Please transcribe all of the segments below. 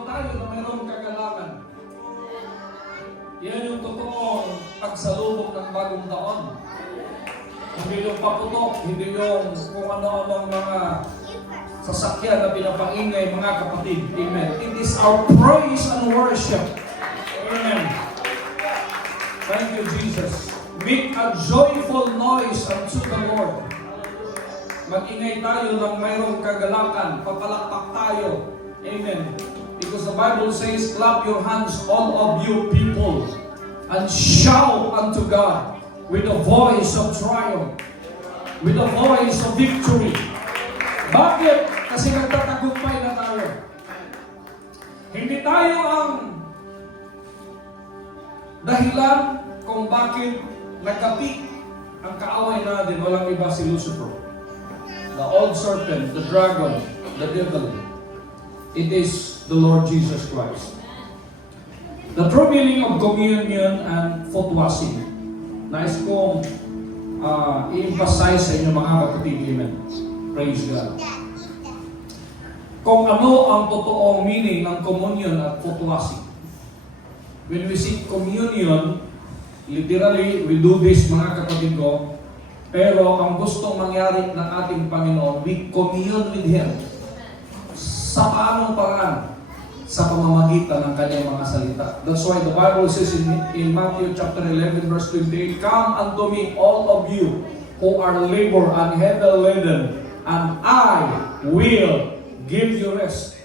daw tayo na mayroong kagalangan. Yan yung totoong pagsalubok ng bagong taon. Hindi yung paputok, hindi yung kung ano-anong mga sasakyan na pinapangingay, mga kapatid. Amen. It is our praise and worship. Amen. Thank you, Jesus. Make a joyful noise unto the Lord. Mag-ingay tayo ng mayroong kagalakan. Papalakpak tayo. Amen. Because the Bible says, clap your hands, all of you people, and shout unto God with a voice of triumph, with a voice of victory. Bakit? Kasi nagtatagumpay na tayo. Hindi tayo ang dahilan kung bakit nagkapik ang kaaway natin. Walang iba si Lucifer, the old serpent, the dragon, the devil. It is the Lord Jesus Christ. The true meaning of communion and foot washing. Nais kong i-emphasize sa inyo mga kapatid. Amen. Praise God. Kung ano ang totoong meaning ng communion at foot washing. When we say communion, literally, we do this mga kapatid ko, pero ang gustong mangyari ng ating Panginoon, we commune with Him. Sa paanong paraan? Sa pamamagitan ng kanyang mga salita. That's why the Bible says in Matthew chapter 11 verse 28, "Come unto me, all of you who are labor and heavy laden, and I will give you rest."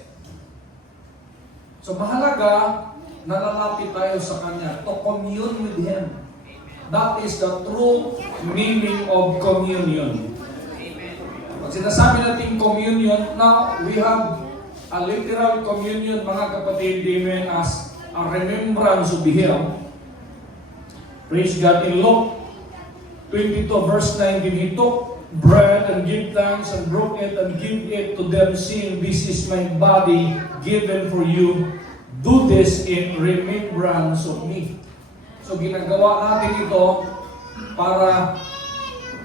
So mahalaga na lalapit tayo sa Kanya to commune with Him. That is the true meaning of communion. Pag sinasabi natin communion, now we have a literal communion, mga kapatid, amen, as a remembrance of Him. Praise God. In Luke 22 verse 19, He took bread and gave thanks and broke it and gave it to them, saying, "This is my body given for you. Do this in remembrance of me." So ginagawa natin ito para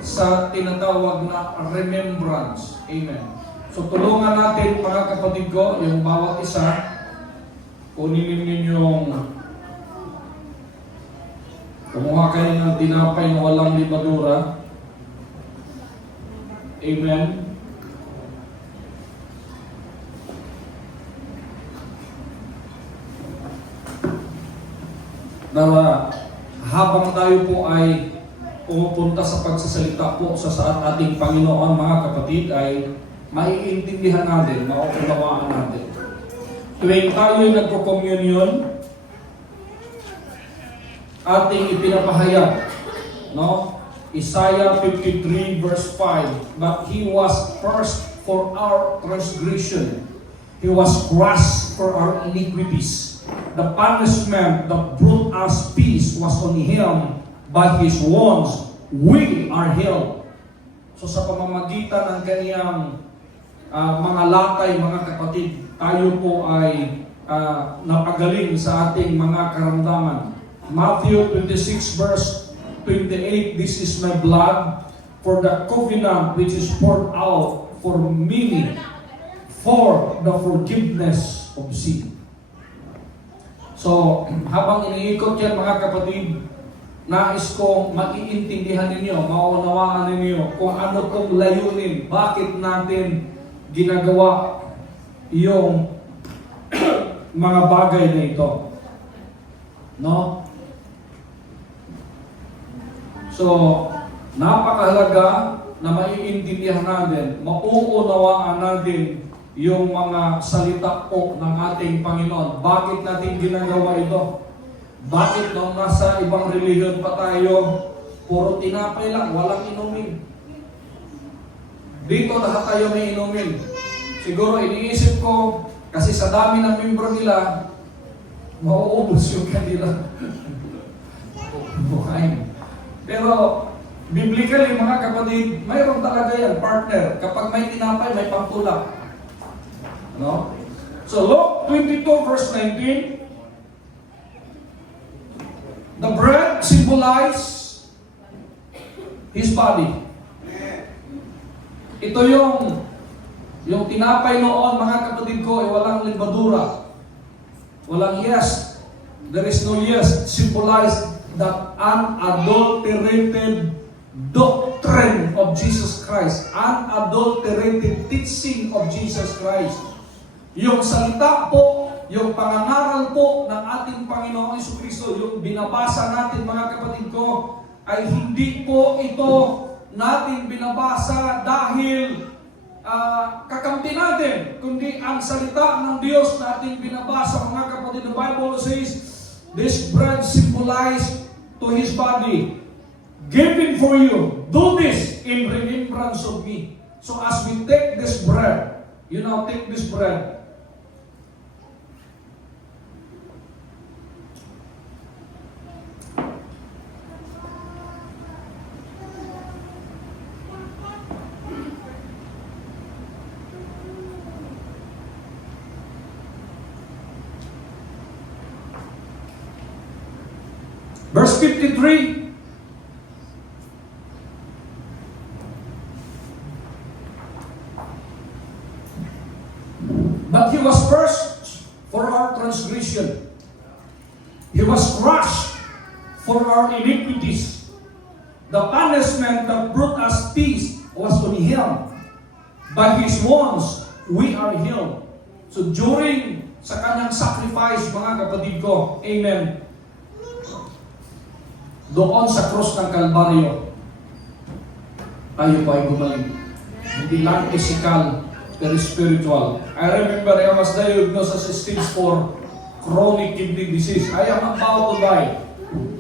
sa tinatawag na remembrance. Amen. So tulungan natin mga kapatid ko, yung bawat isa, kunin ninyong kumuha kayo ng tinapay na walang libadura. Amen. Na habang tayo po ay pumupunta sa pagsasalita po sa ating Panginoon, mga kapatid, ay maiintindihan natin, mauunawaan natin. Tuwing tayo nagko-communion, ating ipinapahayag, no? Isaiah 53 verse 5, "But He was first for our transgression, He was crushed for our iniquities. The punishment that brought us peace was on Him, by His wounds we are healed." So sa pamamagitan ng kaniyang mga latay, mga kapatid, tayo po ay napagaling sa ating mga karamdaman. Matthew 26 verse 28, "This is my blood for the covenant which is poured out for many for the forgiveness of sin." So, habang iniikot yan mga kapatid, nais kong maiintindihan ninyo, maunawaan ninyo kung ano kong layunin, bakit natin ginagawa yung mga bagay na ito. No? So, napakahalaga na maiintindihan natin, mauunawaan natin yung mga salita po ng ating Panginoon. Bakit natin ginagawa ito? Bakit nung nasa ibang relihiyon pa tayo, puro tinapay lang, walang inumin? Dito lahat tayo may inumin. Siguro iniisip ko, kasi sa dami ng membro nila, mauubos yung kanila buhay. Pero, biblically mga kapatid, mayroon talaga yan, partner. Kapag may tinapay, may pangtulak. No? So, Luke 22 verse 19, the bread symbolizes His body. Ito yung tinapay noon, mga kapatid ko, ay walang libadura. Walang yes. There is no yes. Symbolize that unadulterated doctrine of Jesus Christ. Unadulterated teaching of Jesus Christ. Yung salita po, yung pangangaral po ng ating Panginoong Jesucristo, yung binabasa natin mga kapatid ko, ay hindi po ito natin binabasa dahil kakampi natin, kundi ang salita ng Diyos na ating binabasa mga kapatid. The Bible says, this bread symbolized to His body, given for you. Do this in remembrance of me. So as we take this bread, you now take this bread. Verse 53. But He was crushed for our transgression. He was crushed for our iniquities. The punishment that brought us peace was on Him. By His wounds, we are healed. So during sa kanyang sacrifice, mga kapatid ko, amen, doon sa cross ng Kalbaryo, tayo po ay gumaling. Hindi lang physical, pero spiritual. I remember I was diagnosed as stage 4 chronic kidney disease. I am about to die.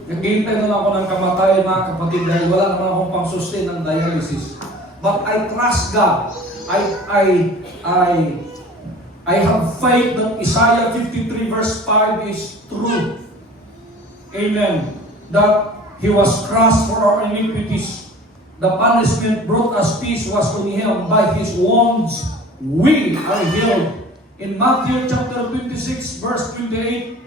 Naghihintay na lang ako ng kamatayan, mga kapatid, dahil wala naman akong pang-sustain ng dialysis. But I trust God. I have faith that Isaiah 53 verse 5 is true. Amen. That He was crushed for our iniquities. The punishment brought us peace was on Him. By His wounds, we are healed. In Matthew chapter 26, verse 28,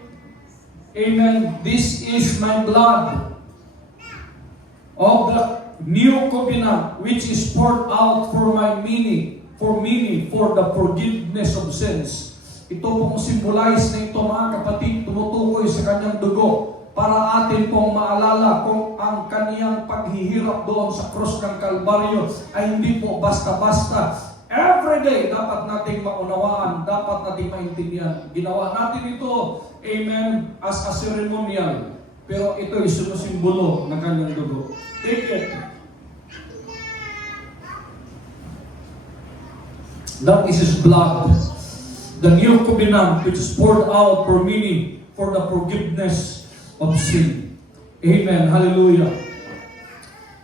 amen, this is my blood of the new covenant, which is poured out for the forgiveness of sins. Ito pong symbolize na ito, mga kapatid, tumutukoy sa kanyang dugo, para atin pong maalala kung ang kaniyang paghihirap doon sa krus ng Kalbaryo ay hindi po basta-basta. Every day, dapat nating maunawaan, dapat nating maintindihan. Ginawa natin ito, amen, as a ceremonial. Pero ito ay sumusimbolo ng kanyang dugo. Take it. That is His blood. The new covenant which is poured out for many for the forgiveness of sin. Amen. Hallelujah.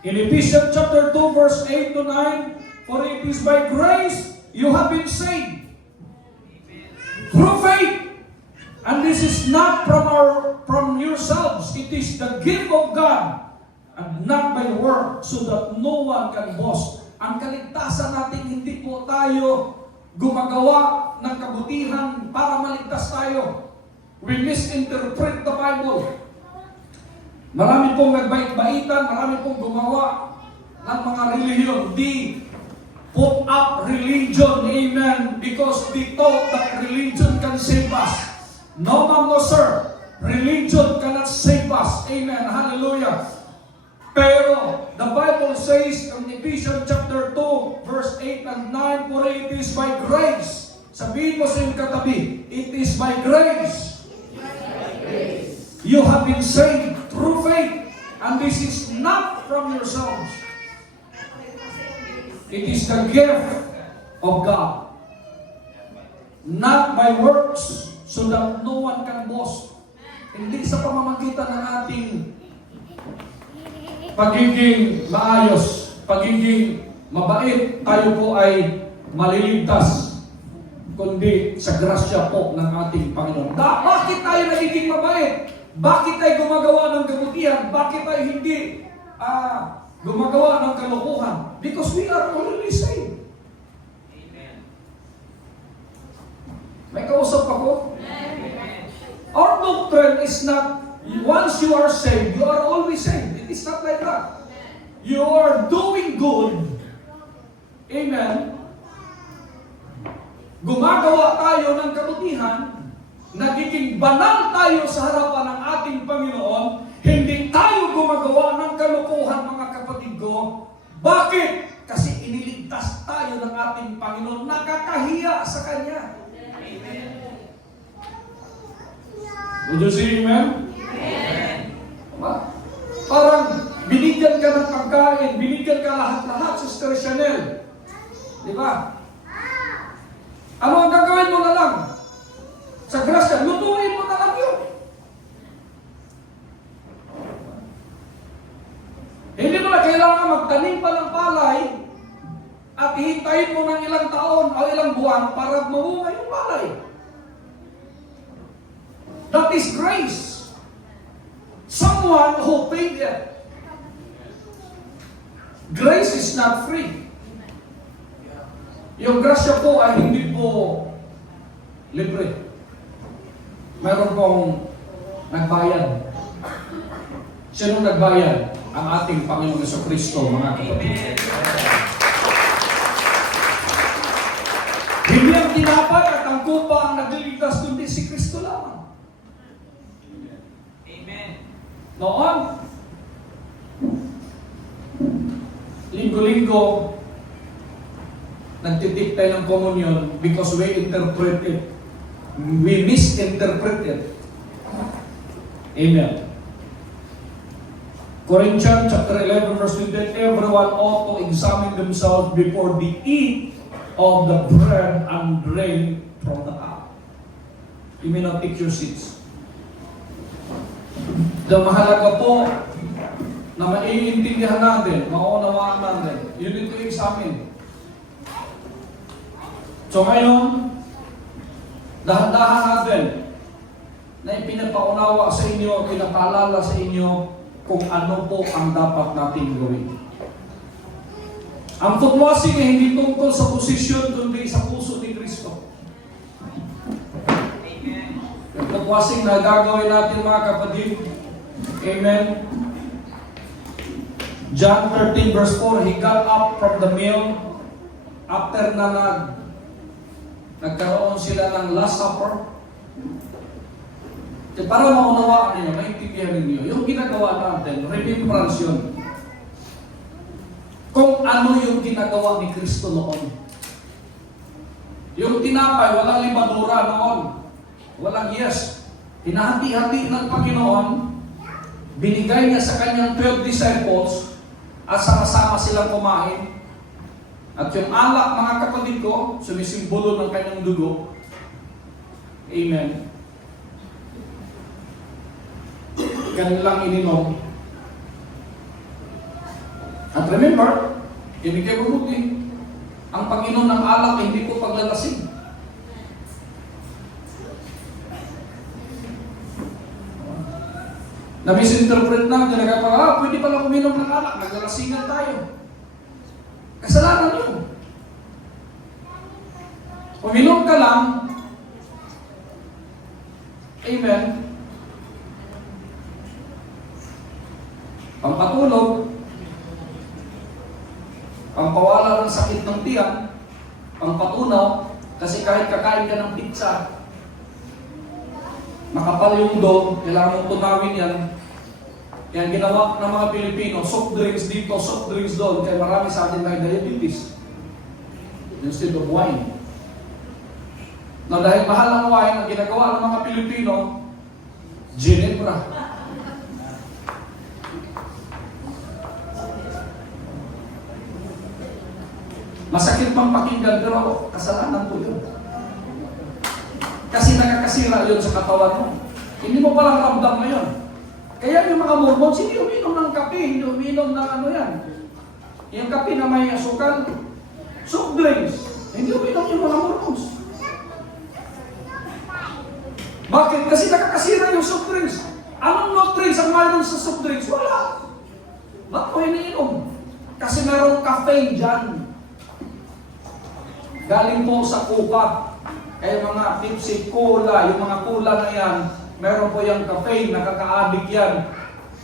In Ephesians chapter 2 verse 8 to 9, for it is by grace you have been saved through faith. And this is not from yourselves. It is the gift of God, and not by work, so that no one can boast. Ang kaligtasan natin, hindi po tayo gumagawa ng kabutihan para maligtas tayo. We misinterpret the Bible. Marami pong nagbait-baitan, marami pong gumawa ng mga religion. They put up religion, amen, because they thought that religion can save us. No, ma'am, no, sir. Religion cannot save us. Amen. Hallelujah. Pero, the Bible says in Ephesians chapter 2, verse 8 and 9, for it is by grace. Sabihin mo sa iyong katabi, it is by grace. You have been saved through faith, and this is not from yourselves. It is the gift of God, not by works, so that no one can boast. Hindi sa pamamagitan ng ating pagiging maayos, pagiging mabait, tayo po ay maliligtas, kundi sa grasya po ng ating Panginoon. Bakit tayo nagiging mabait? Bakit tayo gumagawa ng kabutihan? Bakit tayo hindi gumagawa ng kalokohan? Because we are already saved. Amen. May kausap ako? Amen. Our doctrine is not, once you are saved, you are always saved. It is not like that. You are doing good. Amen. Gumagawa tayo ng kabutihan, nagiging banal tayo sa harapan ng ating Panginoon, hindi tayo gumagawa ng kalokohan, mga kapatid ko. Bakit? Kasi iniligtas tayo ng ating Panginoon, nakakahiya sa Kanya. Amen. Would you say amen? Amen. Parang binigyan ka ng pagkain, binigyan ka lahat-lahat, Sister Chanel. Di ba? Ano ang gagawin mo na lang? Sa grasya, lutuin mo na lang yun. Hindi mo na kailangan magtanim pa ng palay at hihintayin mo ng ilang taon o ilang buwan para mamunga yung palay. That is grace. Someone who paid it. Grace is not free. Yung grasya po ay hindi po libre. Mayroon pong nagbayad. Sino nagbayad? Ang ating Panginoon Jesucristo, mga kapatid. Hindi ang tinapay at ang kupa ang nagliligtas, kundi si Kristo lamang. Amen. Noon, linggo-linggo, nagtitip tayo ng komunyon because we interpret it. We misinterpret it. Amen. Corinthians chapter 11 verse 28, everyone ought to examine themselves before they eat of the bread and drink from the cup. You may not take your seats. The mahalaga po na maiintindihan natin, maunawaan natin, you need to examine. So ngayon, dahan-dahan natin na ipinapaunawa sa inyo, pinapaalala sa inyo kung ano po ang dapat nating gawin. Ang foot washing ay hindi tungkol sa posisyon, kundi sa puso ni Kristo. Amen. Yung foot washing na gagawin natin, mga kapatid, amen. John 13 verse 4, He got up from the meal after na nagkaroon sila ng Last Supper. Para maunawaan ninyo, maintindihan ninyo, yung ginagawa natin, remembrance yun. Kung ano yung ginagawa ni Kristo noon. Yung tinapay, walang limadura noon. Walang yes. Hinahati-hati ng Panginoon, binigay niya sa kanyang 12 disciples, at sama-sama silang kumain. At yung alak, mga kapatid ko, sumisimbolo ng kanyang dugo. Amen. Kanilang ininom. At remember, ibig kayo mabuti, ang Panginoon ng alak ay hindi po paglalasing. Na-misinterpret na, ginagapa, pwede pala uminom ng alak, naglalasingan tayo. Kasalanan yun. Uminom ka lang, amen, pampatulog, pampawala ng sakit ng tiyan, pampatunaw, kasi kahit kakain ka ng pizza, makapal yung dog, kailangan mong tunawin yan. Kaya ginawa ng mga Pilipino, soft drinks dito, soft drinks doon, kaya marami sa atin may diabetes instead of wine. Now, dahil mahal ang wine, ang ginagawa ng mga Pilipino, Ginebra. Masakit pang pakinggan, pero kasalanan po yun. Kasi nakakasira yun sa katawan mo. Hindi mo palang ramdam ngayon. Kaya yung mga Mormons, hindi uminom ng kape, hindi uminom ng ano yan. Yung kape na may asukal, soft drinks. Hindi uminom yung mga Mormons. Bakit? Kasi nakakasira yung soft drinks. Anong nutrients ang mayroon sa soft drinks? Wala. Ba't mo iniinom? Kasi mayroong caffeine dyan. Galing po sa kupa. Kaya mga Pepsi, Cola, yung mga cola na yan, meron po yung caffeine, nakaka-addict yan.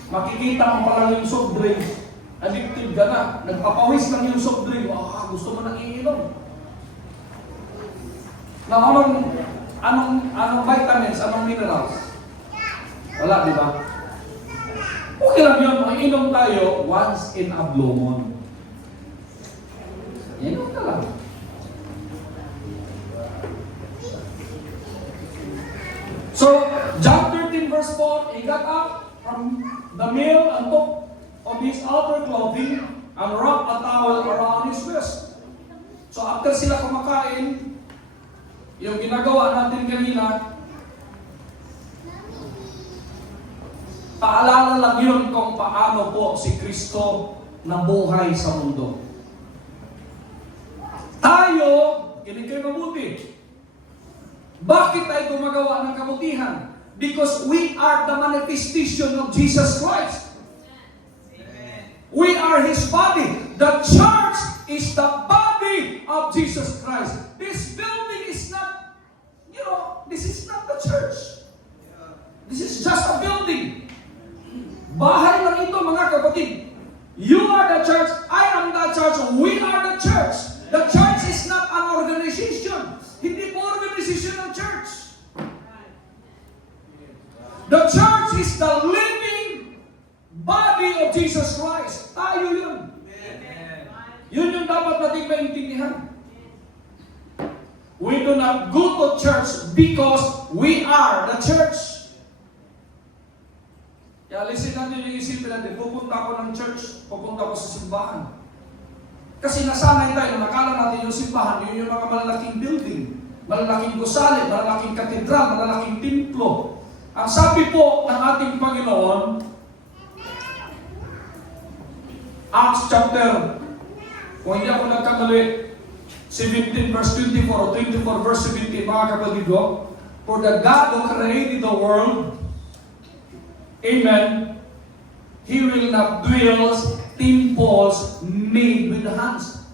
Makikita mo pa lang yung soft drinks, addicted ka na. Nagpapawis lang yung soft drink, gusto mo nang iinom. Na Anong vitamins, anong minerals? Wala, di ba? Okay lang yun, inom tayo once in a blue moon. Inom ka lang. So, John 13 verse 4, he got up from the meal and took of his outer clothing and wrapped a towel around his waist. So, after sila kumakain, yung ginagawa natin kanina, paalala lang yun kung paano po si Kristo nabuhay sa mundo. Tayo, kinig kayo mabuti. Bakit tayo gumagawa ng kabutihan? Because we are the manifestation of Jesus Christ. Amen. We are His body. The church is the body of Jesus Christ. This building is not, this is not the church. This is just a building. Bahay lang ito, mga kapatid. You are the church, I am the church, we are the church. The church is not an organization. Hindi po organization ng church. The church is the living body of Jesus Christ. Tayo yun. Yun yung dapat natin maintindihan. We do not go to church because we are the church. Kaya listen natin yung isipin natin, pupunta ako ng church, pupunta ako sa simbahan. Kasi nasanay tayo, nakala natin yung simbahan, yun yung mga malalaking building, malalaking gusali, malalaking katedral, malalaking templo. Ang sabi po ng ating Panginoon, Acts chapter, kung hindi ako nagkamali, 17 verse 24 o 24 verse 17, mga kapatid ko, for the God who created the world, amen, He will not dwell temples made with hands.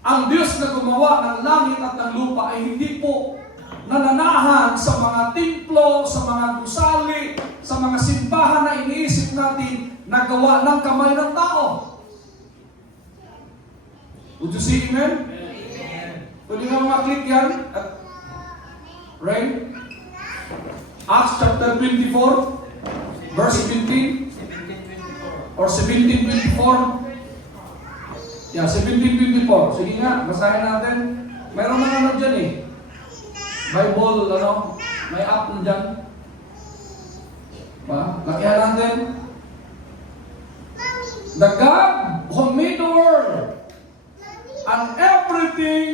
Ang Diyos na gumawa ng langit at ng lupa ay hindi po nananahan sa mga templo, sa mga gusali, sa mga simbahan na iniisip natin na gawa ng kamay ng tao. Would you say amen? Amen. Pwede nga maklik yan at right? Acts chapter 24 verse 17 or 17:24. Yeah, 17:24. Sige nga, basahin natin. Mayroon na ano dyan eh. Bible, may app na dyan. Lakihan natin. The God who made the world and everything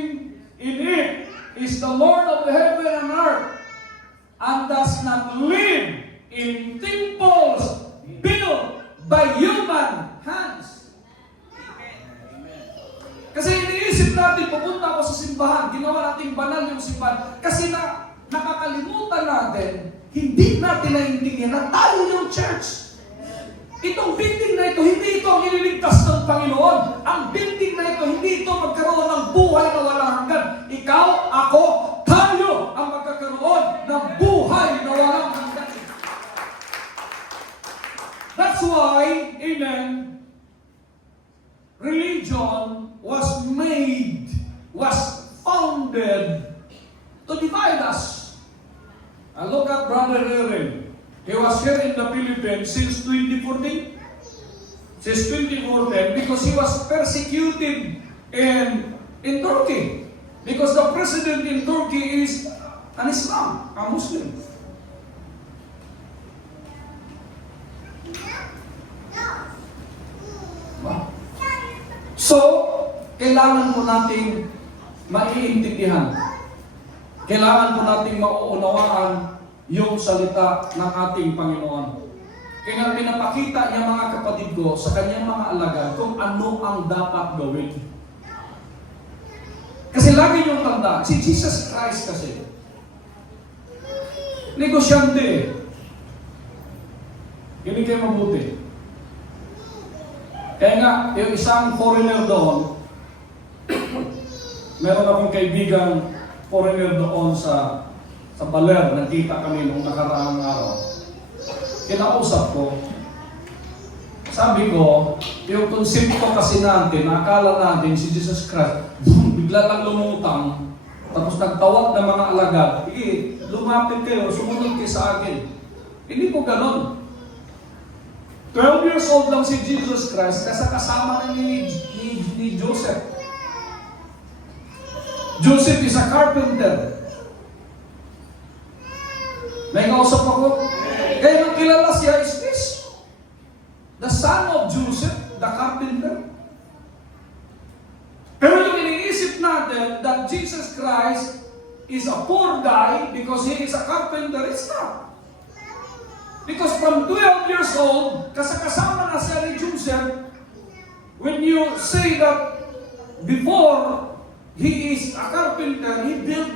in it is the Lord of heaven and earth and does not live in temples built by human hands. Kasi iniisip natin, pupunta ako sa simbahan, ginawa natin banal yung simbahan. Kasi nakakalimutan natin, hindi natin naiintindihan na tayo yung church. Itong building na ito, hindi ito ang ililigtas ng Panginoon. Ang building na ito, hindi ito magkaroon ng buhay na walang hanggan. Ikaw, ako, tayo ang magkakaroon ng buhay na walang hanggan. That's why, amen, religion was founded to divide us. And look at Brother Aaron. He was here in the Philippines since 2014. Since 2014 because he was persecuted in Turkey. Because the president in Turkey is an Islam, a Muslim. So, kailangan po natin maiintindihan. Kailangan po natin mauunawaan yung salita ng ating Panginoon. Kaya pinapakita niya mga kapatid ko sa kanyang mga alagad kung ano ang dapat gawin. Kasi lagi niyong tanda, si Jesus Christ kasi, negosyante. Hindi kayo mabuti. Kaya nga, yung isang foreigner doon, meron akong kaibigang foreigner doon sa Baler, nagkita kami nung nakaraang araw. Kinausap ko, sabi ko, yung konsepto kasi natin, nakala natin si Jesus Christ, bigla lang lumutang, tapos nagtawag ng mga alagad, lumapit kayo, sumunod kayo sa akin. Hindi po ganon. 12 years old lang si Jesus Christ, kasama na ni Joseph. Joseph is a carpenter. May kausap ako. Kaya nang kilala siya is this, the son of Joseph, the carpenter. Pero yung iniisip natin that Jesus Christ is a poor guy because he is a carpenter, it's not. Because from 12 years old, kasama na siya ni Joseph, when you say that before he is a carpenter, he built,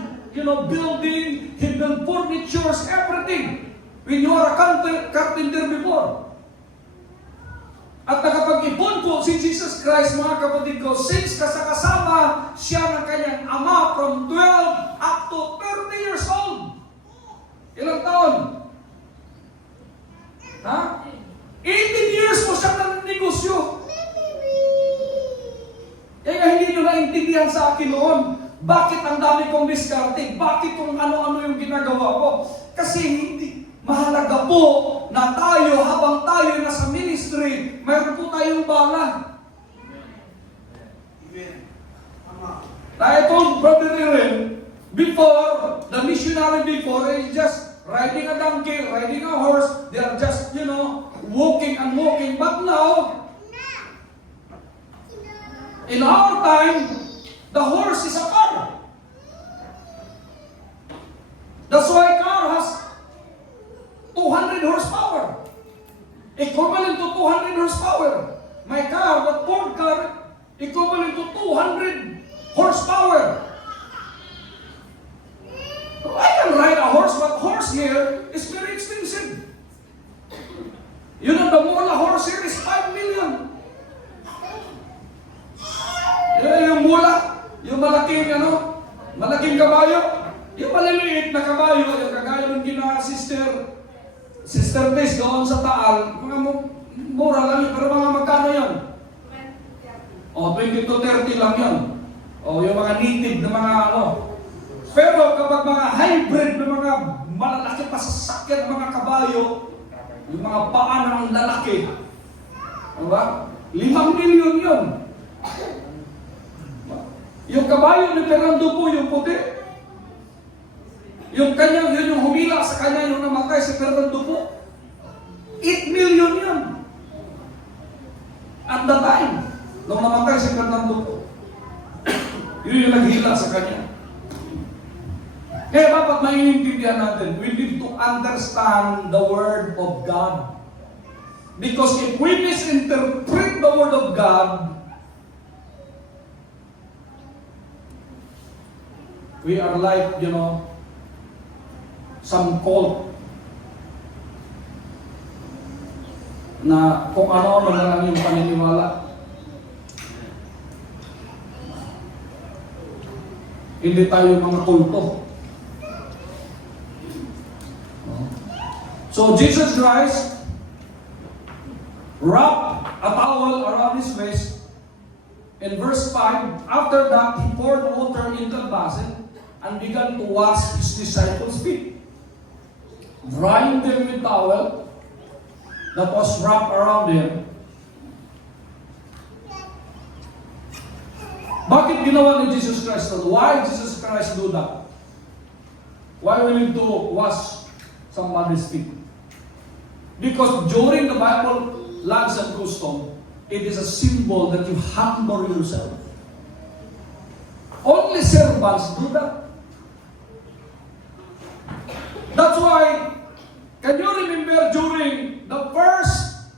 building, he built furnitures, everything. When you are a carpenter before. At nakapag-ipon po si Jesus Christ, mga kapatid ko, since kasama siya ng kanyang ama from 12 up to 30 years old. Ilang taon? Ha? 18 years po siya nagnegosyo. Kaya hindi nyo naintindihan sa akin noon, bakit ang dami kong diskarte? Bakit kung ano-ano yung ginagawa ko? Kasi hindi. Mahalaga po na tayo, habang tayo nasa ministry, mayroon po tayong bala. I told Brother Aaron, before, the missionary before is just riding a donkey, riding a horse, they are just, walking and walking. But now, in our time, the horse is a car. That's why car has 200 horsepower. Equivalent to 200 horsepower. My car, that Ford car, equivalent to 200 horsepower. I can ride a horse, but horse here is very expensive. The mula horse here is 5 million. Yung mula, yung malaking kabayo, yung maliliit na kabayo, yung kagaya ng gina Sister Bess doon sa Taal, mga mura lang yun, pero mga magkano yun? 20 to 30 lang yun. Yung mga native na mga Pero kapag mga hybrid na mga malalaki pa sa sakyan mga kabayo, yung mga paan ng lalaki, diba? 5 million yun. Yung kabayo ni Fernando po, yung puti, yung humila sa kanya, yung namatay si Fernando po, 8 million yun. At the time, nung namatay si Fernando po, yun yung naghila sa kanya. Kaya dapat maiintindihan natin, we need to understand the Word of God. Because if we misinterpret the Word of God, we are like, some cult na kung ano-ano na lang yung paniniwala. Hindi tayo mga kulto. So Jesus Christ wrapped a towel around his waist. In verse 5, after that he poured water into a basin and began to wash his disciples' feet, drying them with towel that was wrapped around him. Bakit ginawa ni Jesus Christ? Why Jesus Christ do that? Why we need to wash somebody's feet? Because during the Bible laws and custom, it is a symbol that you humble yourself. Only servants do that. That's why, can you remember during the first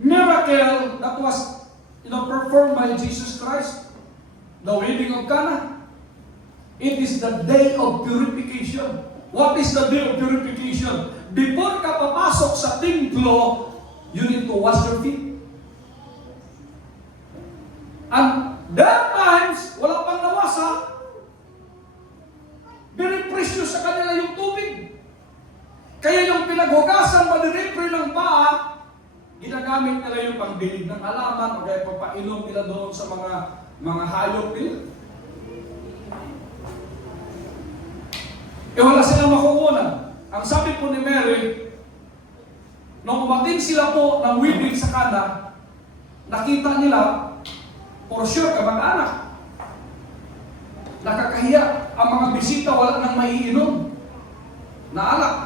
miracle that was performed by Jesus Christ, the wedding of Cana? It is the day of purification. What is the day of purification? Before ka papasok sa templo, you need to wash your feet. And there are times, wala pang nawasa, very precious sa kanila yung tubig. Kaya yung pinaghugasan, madirepre ng paa, ginagamit nila yung pangdilig ng halaman, o kaya papainom nila doon sa mga hayop nila. wala silang makukunan. Ang sabi po ni Mary, nung umating sila po ng wedding sa Cana, nakita nila, for sure, kamag-anak. Nakakahiya. Ang mga bisita wala nang maiinom na alak.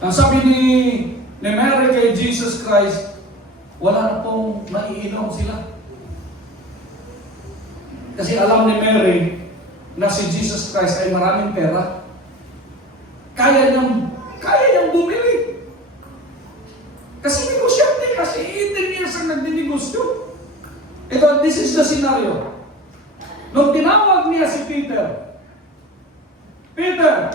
Ang sabi ni Mary kay Jesus Christ, wala na pong maiinom sila. Kasi alam ni Mary na si Jesus Christ ay maraming pera. Kaya niyang bumili. Kasi negosyante, kasi 18 years ang nagdinegosyo. Ito, this is the scenario. Nung tinawag niya si Peter, Peter,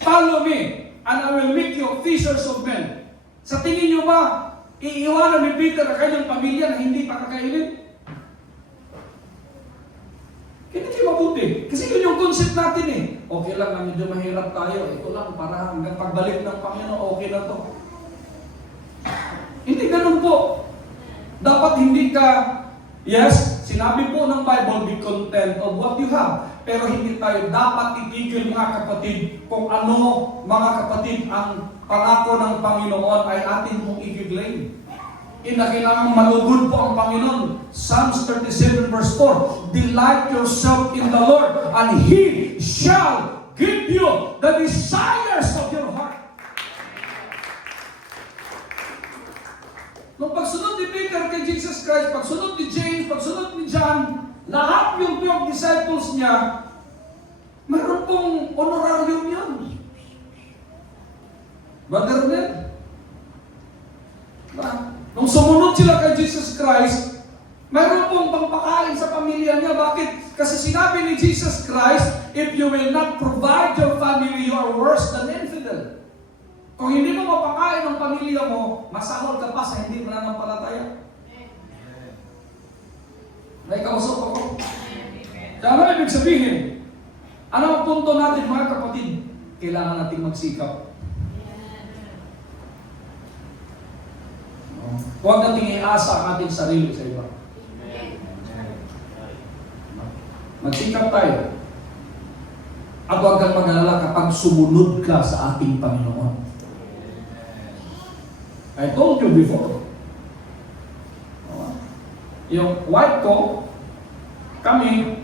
follow me, and I will make you fishers of men. Sa tingin niyo ba, iiwanan ni Peter ang kanyang pamilya na hindi pa kakainin? Hindi mabuti. Kasi yun yung concept natin eh. Okay lang na medyo mahirap tayo. Ito lang, para hanggang pagbalik ng Panginoon, okay na to. Hindi ganun po. Dapat hindi ka, yes, sinabi po ng Bible, be content of what you have. Pero hindi tayo dapat itigil mga kapatid kung ano, mga kapatid, ang pangako ng Panginoon ay atin mong i-claim. Kailangan malugod po ang Panginoon. Psalms 37 verse 4, delight yourself in the Lord, and He shall give you the desires of your heart. Nung pagsunod ni Peter kay Jesus Christ, pagsunod ni James, pagsunod ni John, lahat yung 12 disciples niya, mayroon pong honorarium yun. Brother Ned, nung sumunod sila kay Jesus Christ, mayroon pong pangpakain sa pamilya niya. Bakit? Kasi sinabi ni Jesus Christ, if you will not provide your family, you are worse than infidel. Kung hindi mo mapakain ang pamilya mo, masahol ka pa sa hindi mananampalataya. Naikausap ako. Kaya ano ibig sabihin? Ano ang punto natin mga kapatid? Kailangan nating magsikap. Huwag nating iasa ang ating sarili sa iba. Magsikap tayo. At huwag kang mag-alala kapag sumunod ka sa ating Panginoon. I told you before. Yung wife ko, kami,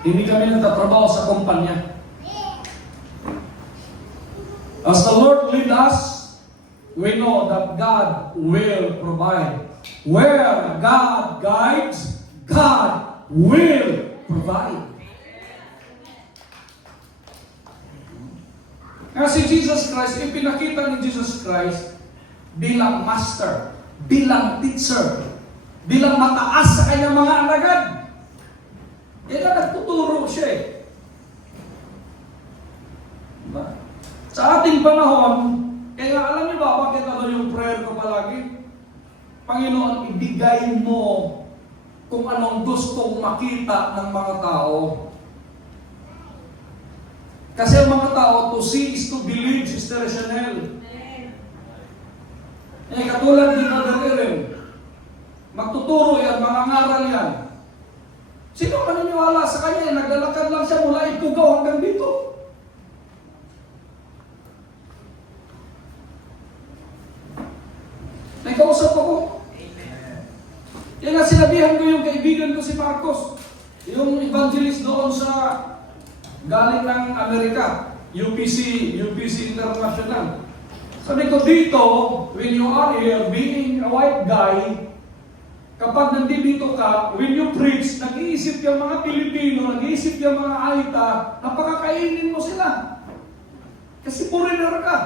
hindi kami nagtatrabaho sa kumpanya. As the Lord lead us, we know that God will provide. Where God guides, God will provide. Kasi Jesus Christ, ipinakita ni Jesus Christ bilang master, bilang teacher, bilang mataas sa kanyang mga alagad. Kaya nagtuturo siya eh. Diba? Sa ating panahon, kaya alam niyo ba bakit ano yung prayer ko palagi? Panginoon, ibigay mo kung anong gustong makita ng mga tao. Kasi ang mga tao, to see is to believe, Sister Chanel. Katulad ni Brother Aaron, magtuturo yan, mangangaral yan. Sino maniniwala sa kanya? Naglalakad lang siya mula Ikugaw hanggang dito. Nagkausap ako. Kaya nga sinabihan ko yung kaibigan ko si Marcos, yung evangelist doon sa galing ng Amerika, UPC International. Sabi ko dito, when you are here, being a white guy, kapag nandito ka, when you preach, nag-iisip yung mga Pilipino, nag-iisip yung mga Aita, napakakainin mo sila. Kasi foreigner ka.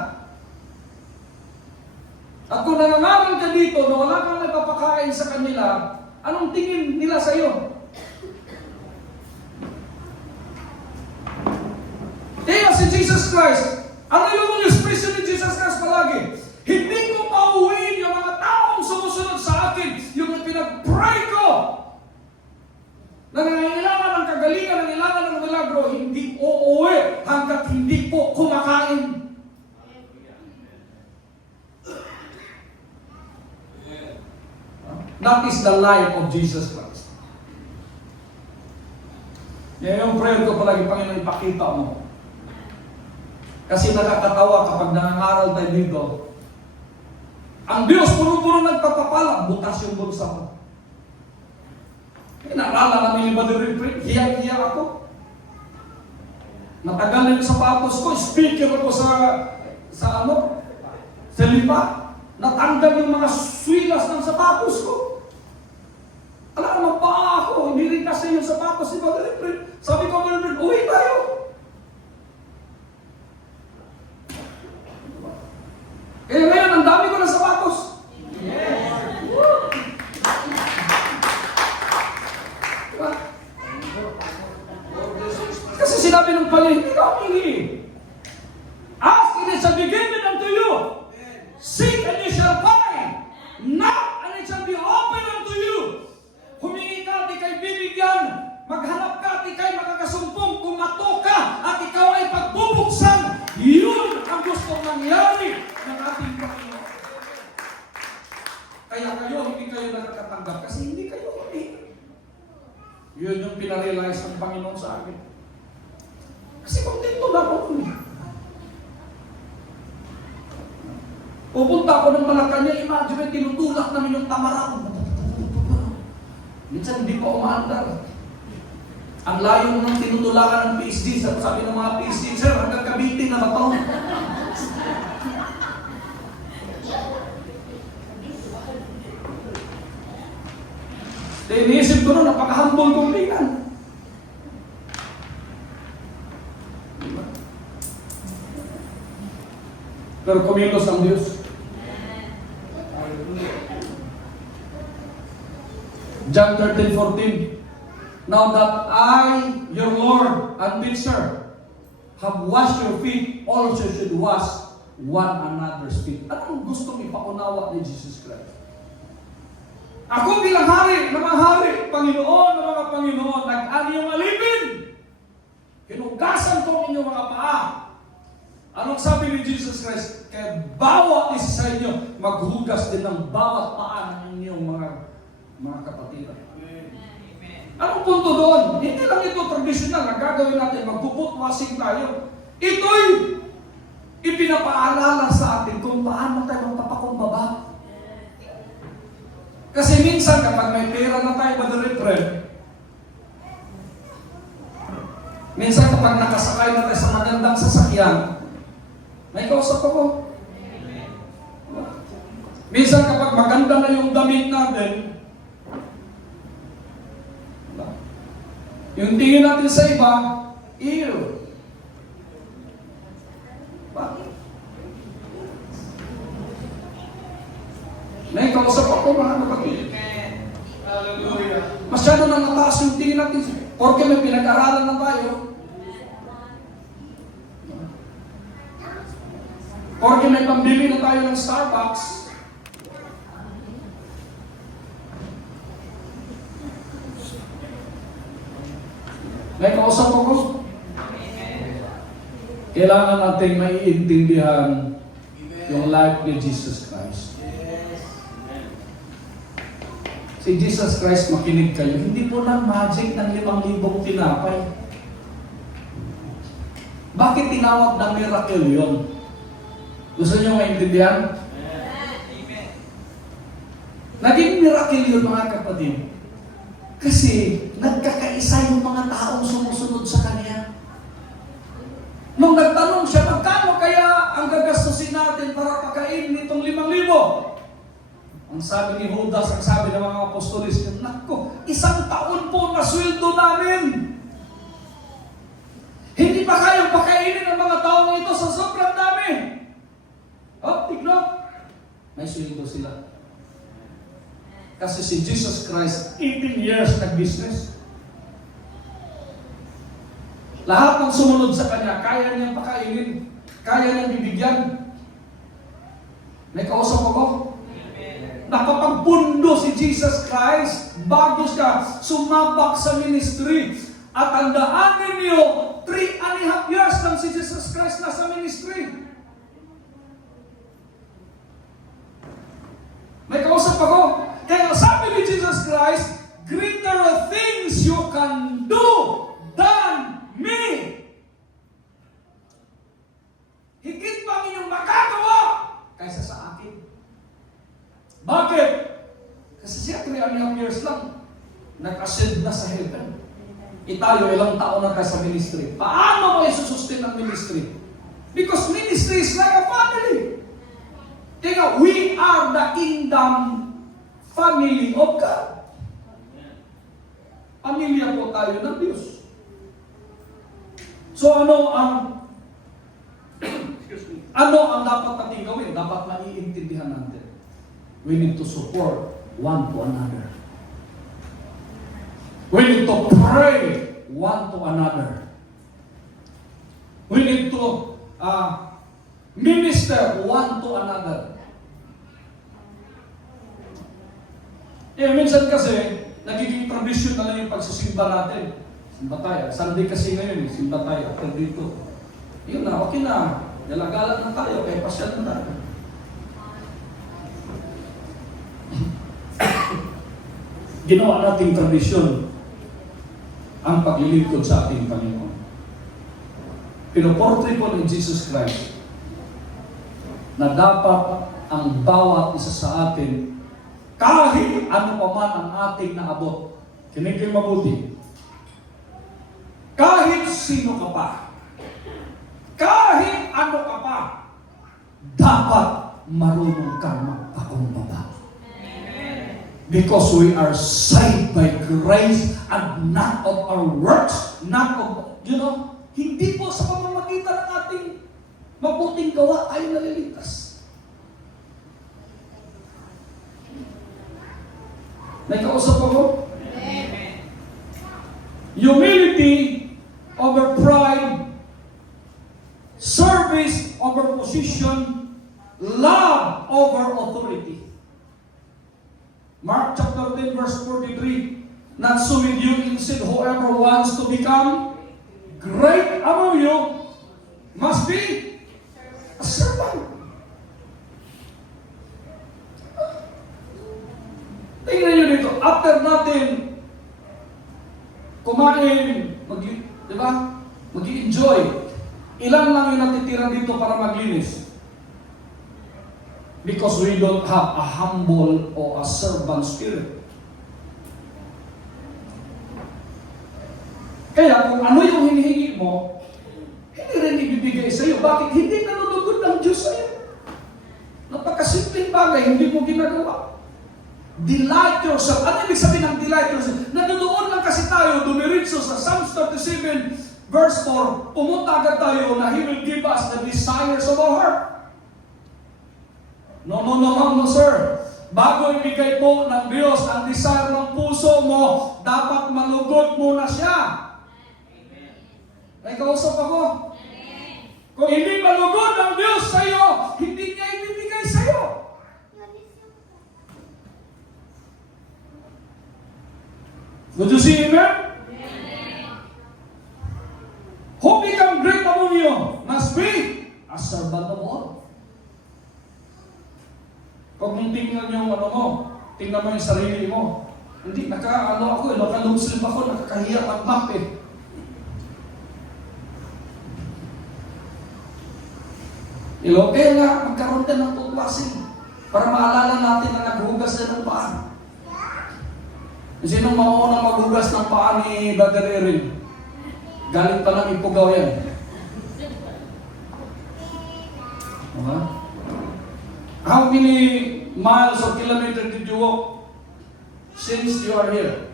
At kung nangangaral ka dito na wala kang nagpapakain sa kanila, anong tingin nila sa iyo? Kaya si Jesus Christ, ano yung expression ni Jesus Christ palagi? Hindi ko pauwiin yung mga taong sumusunod sa akin, yung pinag-pray ko. Nangangailangan ng kagalingan, nangangailangan ng milagro, hindi uuwi hanggat hindi po kumakain. That is the life of Jesus Christ. Yan yung prayer ko palagi, Panginoon, ipakita mo. Kasi nakakatawa kapag nangangaral tayo dito. Ang Diyos puno-puno nagpapapala, butas yung bulsa ko. Naalala namin ni Brother Wilfred, hiyak-hiyak ako. Matagal na yung sapatos ko, speaker ako sa lima. Natanggal yung mga swilas ng sapatos ko. Alam naman pa ako, hindi rin kasi yung sapatos ni Brother Wilfred. Sabi ko, Brother Wilfred, uwi tayo. Kaya ngayon, ang dami ko ng sapatos. Diba? Kasi sinabi ng Panginoon, hindi ka humingi. Ask and it shall be given unto you. Seek and you shall find. Knock and it shall be open unto you. Humingi ka, di kay bibigyan. Maghanap ka, di kay makakasumpong. Kumato ka, at ikaw ay pagbubuksan. Yun ang gustong mangyari ng ating Panginoon. Kaya kayo, hindi kayo nakakatanggap kasi hindi kayo humingi. Yun yung pinarealize ng Panginoon sa akin. Kasi kontento na ako. Pupunta ako ng Malacanang, imagine, tinutulak namin yung tamara ko. Minsan hindi pa umaandar. Ang layo mo ng tinutulakan ng PhD, sabi ng mga PhD, sir, hanggang Cavite na ba ito? Iniisip ko nun, napaka-humble kong tingnan. Pero kumilos ang Diyos. John 13:14. Now that I, your Lord and Teacher, have washed your feet, also should wash one another's feet. Anong gustong ipaunawa ni Jesus Christ? Ako bilang hari, ng mga hari, Panginoon, ng mga Panginoon, nag-ani yung alipin. Hinugasan ko inyong mga paa. Anong sabi ni Jesus Christ? Kaya bawat isa sa inyo, maghugas din ng bawat paa ng inyong mga kapatid. Anong punto doon? Hindi lang ito traditional na gagawin natin, magpuput-washing tayo. Ito'y ipinapaalala sa atin kung paano tayo magpapakumbaba. Kasi minsan kapag may pera na tayo, Brother Wilfred, minsan kapag nakasakay na tayo sa magandang sasakyan, may kausap ako. Minsan kapag maganda na yung damit natin, yung tingin natin sa iba, ew. Bakit? May kausap ako mga kapatid. Masyado nang mataas yung tingin natin. Porque may pinag-aralan na tayo. Porque may pambili na tayo ng Starbucks. May kausap ako. Kailangan natin maiintindihan yung life ni Jesus Christ. Si Jesus Christ, makinig kayo. Hindi po lang magic ng 5,000 tinapay. Bakit tinawag na miracle yun? Gusto niyo maintindihan? Naging miracle yun, mga kapatid. Kasi nagkakaisa yung mga taong sumusunod sa Kanya. Nung nagtanong siya, magkano kaya ang gagastusin natin para pakain nitong 5,000? Ang sabi ni Judas, ang sabi ng mga apostolis, nako, 1 taon po na sweldo namin. Hindi pa kayang pakainin ang mga taong ito sa sobrang dami. Oh, tignan. May sweldo sila. Kasi si Jesus Christ, 18 years nag-business. Lahat ng sumunod sa Kanya, kaya niyang pakainin, kaya niyang bibigyan. May kausap ako? Nakapagpundo si Jesus Christ bago siya sumabak sa ministry. At tandaan ninyo, 3.5 years nang si Jesus Christ nasa ministry. May kausap ako? Kaya sabi ni Jesus Christ, greater things you can do than nag-ascend na sa heaven. Itayo, ilang taon na tayo sa ministry. Paano mo isusustain ang ministry? Because ministry is like a family. Kaya we are the kingdom family of God. Pamilya po tayo ng Diyos. So ano ang dapat natin gawin? Dapat maiintindihan natin. We need to support one to another. We need to pray one to another. We need to minister one to another. Minsan kasi, nagiging tradisyon na lang yung pagsisimba natin. Simba tayo. Sunday kasi ngayon, simba tayo. After dito. Yun na, okay na. Galagalan na tayo, kaya pasyal na tayo. Ginawa nating tradisyon ang paglilingkod sa ating Panginoon. Pinoportray po ni Jesus Christ na dapat ang bawat isa sa atin, kahit ano pa man ang ating naabot, kinigil mabuti, kahit sino ka pa, kahit ano ka pa, dapat marunong kang magpakumbaba. Because we are saved by grace and not of our works, not of, hindi po sa pamamagitan ng ating mabuting gawa ay naliligtas. May kausap ako? Humility over pride, service over position, love over authority. Mark chapter 10 verse 43, not so with you, instead whoever wants to become great among you must be a servant. Tingnan nyo dito, after natin kumain, mag-enjoy, ilan lang yung natitira dito para maglinis? Because we don't have a humble or a servant spirit. Kaya kung ano yung hinihingi mo, hindi rin ibibigay sa iyo. Bakit? Hindi nanunugod ng Diyos sa iyo. Napakasimpleng bagay, hindi mo ginagawa. Delight yourself. Ano ibig sabihin ng delight yourself? Nanunoon lang kasi tayo, dumiritso sa Psalms 37 verse 4, pumunta agad tayo na He will give us the desires of our heart. No, sir. Bago ibigay po ng Diyos ang desire ng puso mo, dapat malugod muna siya. Amen. May kausap ako? Amen. Kung hindi malugod ang Diyos sa iyo, hindi niya ibibigay sa iyo. Would you see Amen? Amen. Who become great among you must be a servant of all. Pag mong tingnan yung tingnan mo yung sarili mo. Hindi, naka-Muslim ako, nakakahiya mag-map eh. Kaya nga, magkaroon din ng tutlasin para maalala natin na naghugas na ng paa. Sinong mauna maghugas ng paa ni Brother Erin? Galing pa lang Ipugaw yan. How many miles or kilometers did you walk since you are here?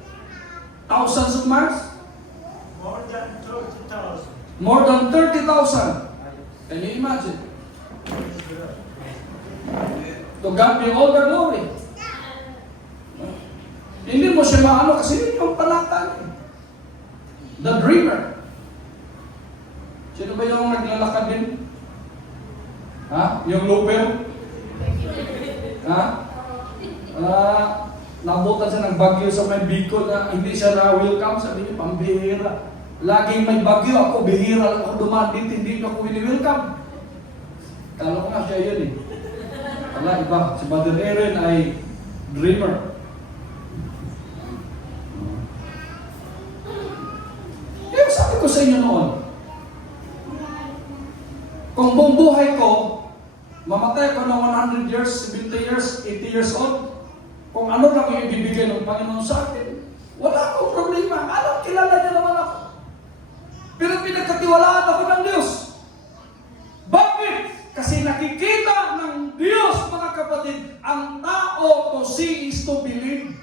Thousands of miles? More than 30,000. More than 30,000. Can you imagine? To God be all the glory. Hindi mo siya maano kasi yun yung palatan. The dreamer. Sino ba yung naglalakad din? Yung looper? Nabutan siya ng bagyo sa may Bicol na hindi siya na-welcome. Sabi niya, pambihira. Laging may bagyo ako, bihira lang ako dumaan dito, hindi ako wini-welcome. Kala ko nga siya yun eh. Wala, iba. Si Brother Erin ay dreamer. Kaya sabi ko sa inyo noon, kung buong buhay ko, mamatay ko na 100 years, 70 years, 80 years old, kung ano lang yung ibibigay ng Panginoon sa akin, Wala akong problema. Alam, kilala niya naman ako. Pero pinagkatiwalaan ako ng Diyos. Bakit? Kasi nakikita ng Diyos, mga kapatid, ang tao to see is to believe.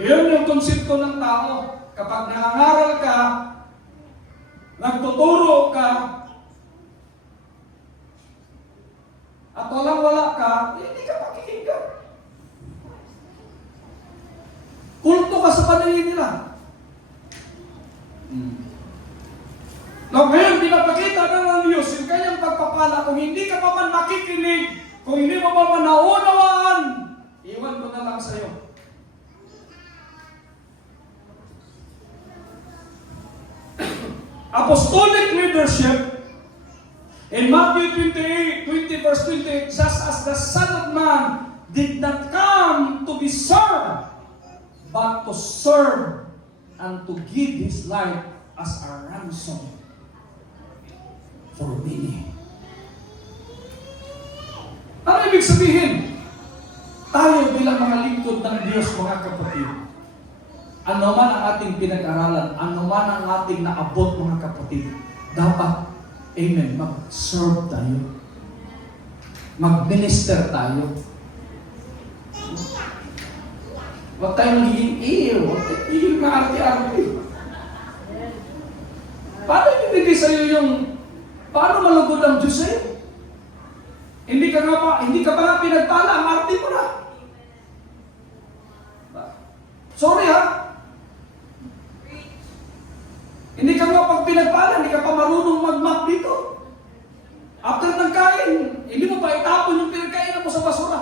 Iyon yung konsepto ng tao. Kapag nangangaral ka, nagtuturo ka, at walang-wala ka, hindi ka makikinggan. Kulto ka sa paningin nila. Now, ngayon, pinapakita na ng Diyos yung kanyang pagpapala. Kung hindi ka pa man makikinig, kung hindi mo pa man naunawaan, iwan ko na lang sa'yo. Apostolic leadership in Matthew 20 verse 28, just as the Son of Man did not come to be served, but to serve and to give His life as a ransom for many. Ano ibig sabihin? Tayo bilang mga lingkod ng Diyos, mga kapatid, ano man ang ating pinag-aralan, ano man ang ating naabot, mga kapatid, dapat, amen, mag-serve tayo. Mag-minister tayo. Huwag tayo magiging iyo. Huwag tayo magiging maarte-arte. Paano ibigay sa'yo yung, paano malugod ang Diyos sa'yo? Hindi ka pa nga pinagpala, ang arte mo na. Sorry ha? Hindi ka nga pag pinagpala, hindi ka pa marunong mag-map dito. After ng kain, hindi mo pa itapon yung pinagkainan mo sa basura.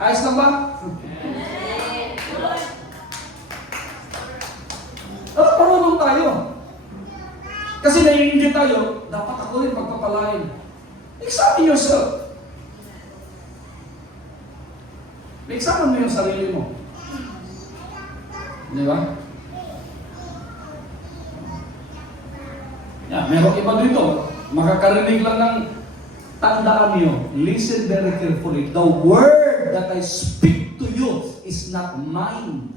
Ayos lang ba? Dapat marunong tayo. Kasi naiinggit tayo, dapat ako rin magpapalain. Examine yourself. Examine mo yung sarili mo. Di ba? Yan, meron iba dito. Makakarinig lang ng tandaan niyo. Listen very carefully. The word that I speak to you is not mine.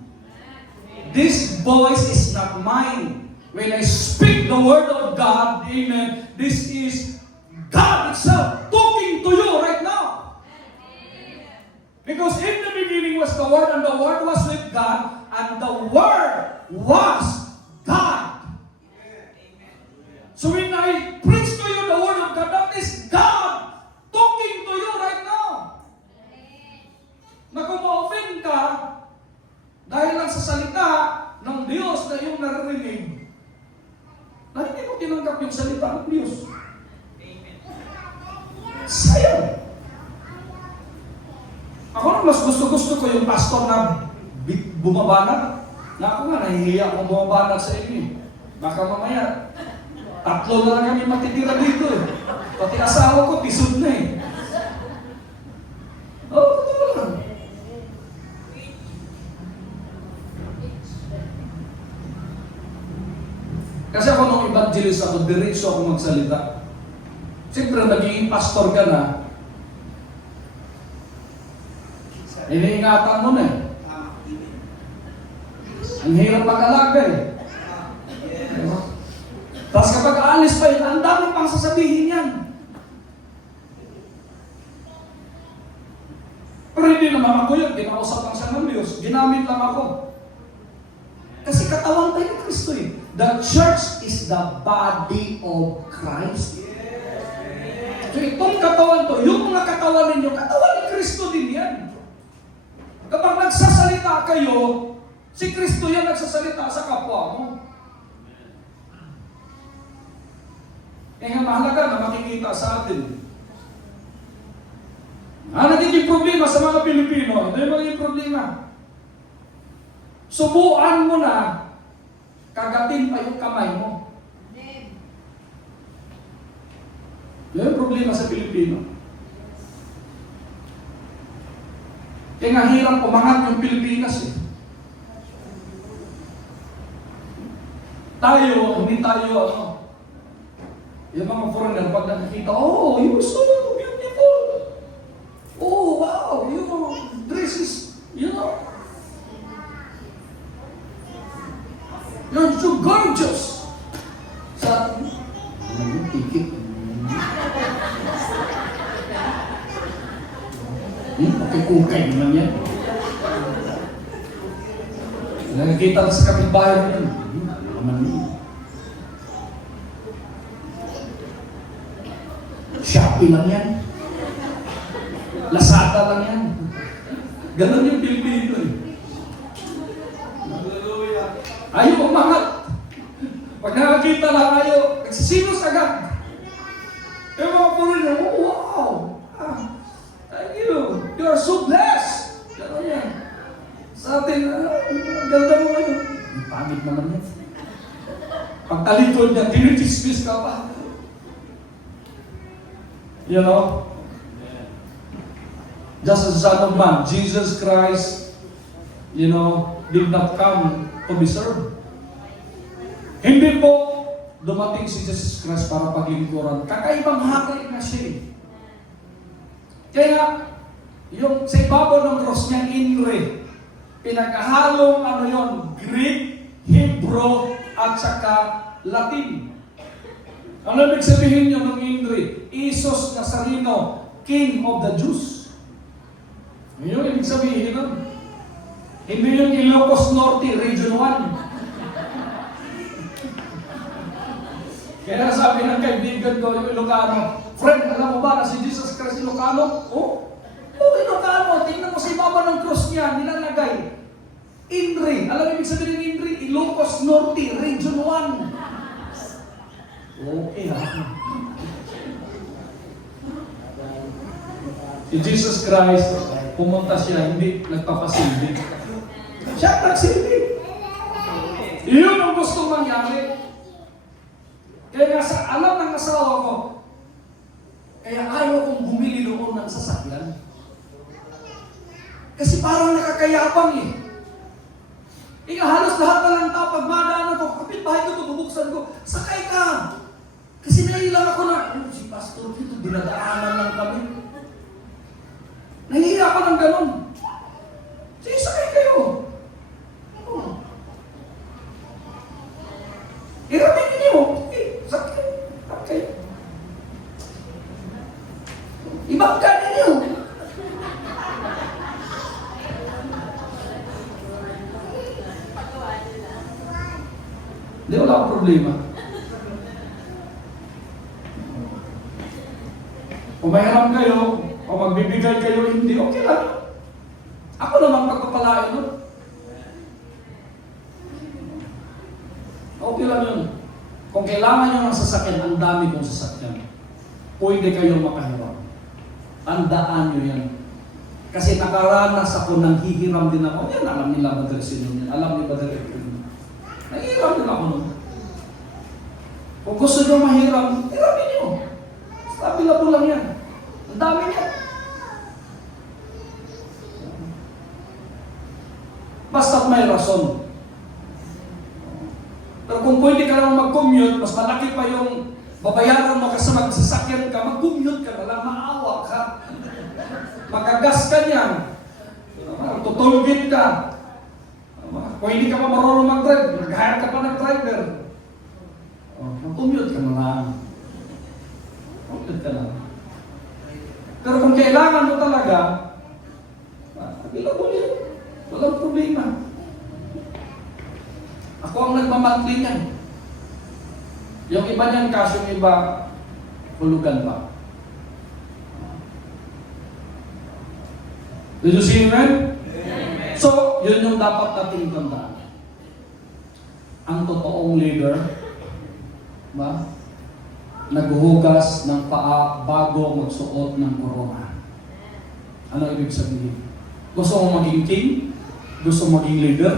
This voice is not mine. When I speak the word of God, amen, this is God itself talking to you right now. Because in the beginning was the Word, and the Word was with God, and the Word was God. So when I preach to you the Word of God, that is God talking to you right now. Na kung ma-offend ka, dahil lang sa salita ng Diyos na iyong naririnig, na hindi mo tinanggap yung salita ng Diyos. Sayang. Ako na mas gusto ko yung pastor na bumabanat. Na ako nga, nahihiya akong bumabanat sa inyo. Baka mamaya, 3 na lang kami matitira dito eh. Pati asawa ko, pisod na eh. Oo, totoo lang. Kasi ako nung evangelist ako, diretso ako magsalita. Siyempre, naging pastor ka na, iniingatan mo na eh. Ang hirap mag-alaga eh. Tapos kapag aalis pa yun, ang dami pang sasabihin yan. Pero hindi naman ako yun, ginausap lang siya ng Diyos, ginamit lang ako. Kasi katawan tayo ni Kristo eh. The church is the body of Christ. So itong katawan to, yung mga katawan ninyo, katawan ni Kristo din yan. Kapag nagsasalita kayo, si Kristo yan nagsasalita sa kapwa mo. Kaya nga mahalaga na makikita sa atin. Ang nagiging problema sa mga Pilipino, ito yung magiging problema. Subuan mo na, kagatin pa yung kamay mo. Yan yung problema sa Pilipino. Kaya nga hirap umangat yung Pilipinas eh. Tayo, hindi tayo, yung mga foreigner, pag nakikita, oh, you're so beautiful. You're so gorgeous. Sa ano ticket? Okay naman yan. Nakikita na sa kapitbahay mo yun. Naman yun. Shopee lang yan. Lazada lang yan. Ganon yung Pilipino eh. Ayaw umangat. Pag nakakita lang ayaw, nagsisilos agad. Yung mga puro niya, oh, wow! Thank you. You are so blessed. Ganon yan. Sa atin, ganda mo ngayon. Ang pangit naman yan. Pag talikod niya, tinitismis ka pa. You know? Just as the Son of Man, Jesus Christ, you know, did not come to be served. Hindi po dumating si Jesus Christ para paglingkuran. Kakaibang hari na siya. Kaya, yung sa ibabaw ng cross niya, INRE, pinagkahalong ano yon, Greek, Hebrew, at saka Latin. Ano ibig sabihin nyo ng INRE? Isos Nazareno, King of the Jews. Yun yung ibig sabihin nun. Hindi yung Ilocos Norte, Region 1. Kaya sabi ng kaibigan ko, yung Ilocano, friend, alam mo ba na si Jesus Christ Ilocano? Oh, Ilocano, tingnan mo sa ibaba ng cross niya, nilalagay. INRE, alam mo ibig sabihin ng INRE? Ilocos Norte, Region 1. Okay ha. Si Jesus Christ, pumunta siya, hindi nagpapasilbi. Siya nagsilbi. Iyon ang gusto mangyari. Kaya nga, alam ng asawa ko, kaya ayaw kong bumili doon ng sasakyan. Kasi parang nakakayapang eh. Halos lahat na lang tao, pag madaan ako, kapitbahay ko ito, bubuksan ko, sakay ka! Kasi nailang ako na, si Pastor dito, dinadaanan lang kami. Nahihiya ako ng ganun. Sige, sakay kayo. Irating niyo. Sakay. Sakay. Ibang ka ninyo. Hindi, wala akong problema. Kung may haram kayo, o magbibigay kayo, hindi, okay lang. Ako naman pagpapalain nun. Okay lang yun. Kung kailangan nyo ng sasakyan, ang dami kong sasakyan. Pwede kayong makahiram. Tandaan nyo yan. Kasi nakaranas ako ng hihiram din ako. Yan, alam nila Brother Sinon yan. Alam nila Brother Sinon. Nahihiram din ako nun. Kung gusto nyo mahiram, hiramin nyo. Available lang yan. Ang dami niya. Basta may rason. Pero kung pwede ka lang mag-commute, mas malaki pa yung babayaran mo kasi magsasakyan ka, mag-commute ka na lang, maawa ka. Magagas ka niyan. Tutulgit ka. Kung hindi ka pa marunong mag-drive, nag-hire ka pa ng driver. Mag-commute ka na lang. Commute ka na lang. Pero kung kailangan mo talaga, available yun. Walang problema. Ako ang nagmamantli niyan. Yung iba niyan cash, yung iba hulugan pa. Did you see that? So, yun yung dapat nating tandaan. Ang totoong leader, ba? Naghuhugas ng paa bago magsuot ng korona. Ano ibig sabihin? Gusto mo maging king? Gusto mo maging leader?